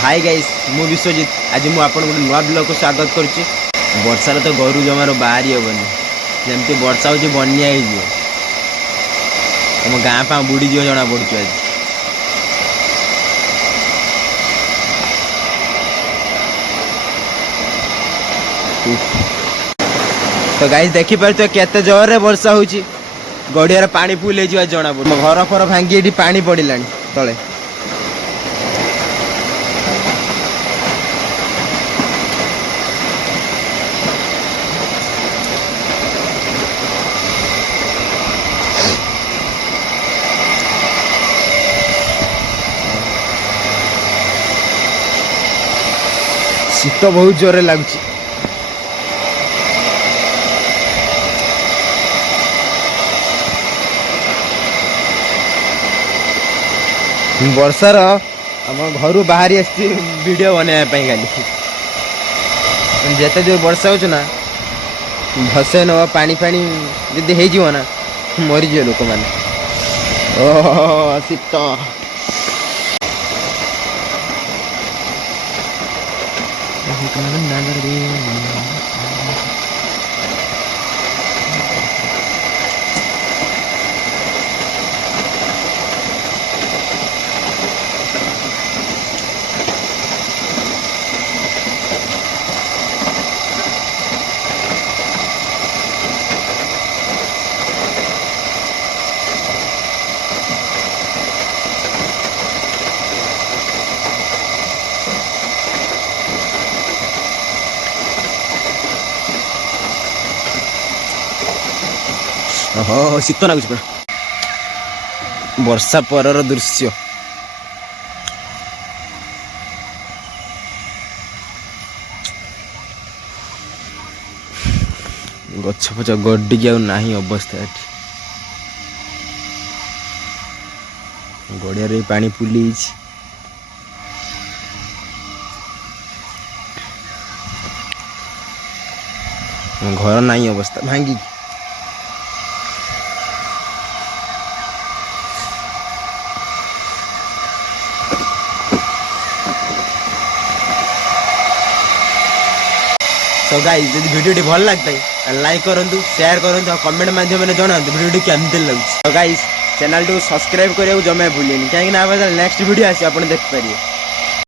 Hi guys मु विश्वजित आज मु आपन गोटे नुआ ब्लॉग को स्वागत करुच्ची। वर्षार तो घर जमार बाहरी हेनी जमती वर्षा हो बन्या तुम गाँ पा बुड़ी जीव जना पड़ू आज। तो गाइस देखी पारे केते जोर वर्षा हो गड़ियार पानी फुल हो जना पड़ घर फर भांगी पानी पड़ा तले। शीत बहुत जोरे लगुच। वर्षार आम घर बाहरी वीडियो बनवाई खाली जिते जो वर्षा हो भसे न पानी फाणी जदि होना मरीज लोक मैंने। ओह शीत ओह शीत लगुच पूरा वर्षा पर दृश्य। गछ फच गड्डिकी आउ अवस्था गड़िया पानी फुली घर ना अवस्था भांगी। तो गाइस यदि वीडियो भल लगता है लाइक करूँ, शेयर करूँ, कमेंट माध्यम जनातु वीडियो केमती लगे। तो गाइस चैनल को सब्सक्राइब करिया जमा भूलिए कहीं नेक्स्ट वीडियो आसी आप देखिपारे।